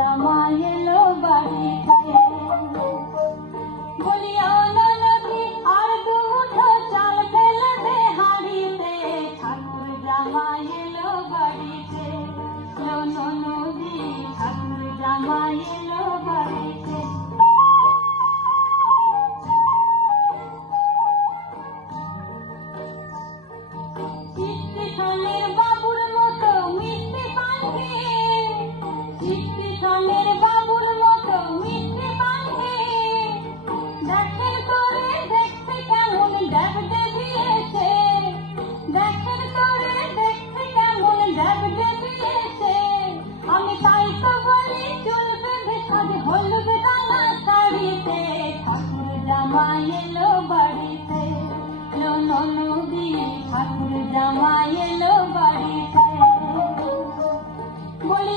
জামাই এলো বাড়িতে। বলিয়া ননদি আর দুমুঠো চাল ফেলে দে হাঁড়িতে, ঠাকুর জামাই এলো বাড়িতে। ননদি ঠাকুর জামাই এলো বাড়িতে। স্টেশনের বাবুর মতো মিষ্টি পান খেয়ে, স্টেশনের বাবুর মতো মিষ্টি পান খেয়ে, দেখেন করে দেখতে কেমন ড্যাব ডেবিয়েছে, দেখেন করে দেখতে কেমন ড্যাব ডেবিয়েছে। আমি তাই তো বলি চুল বেঁধে সাজে হলুদ রাঙা শাড়িতে, ঠাকুর জামাই এলো বাড়িতে। ননদি ঠাকুর জামাই এলো বাড়িতে। বলি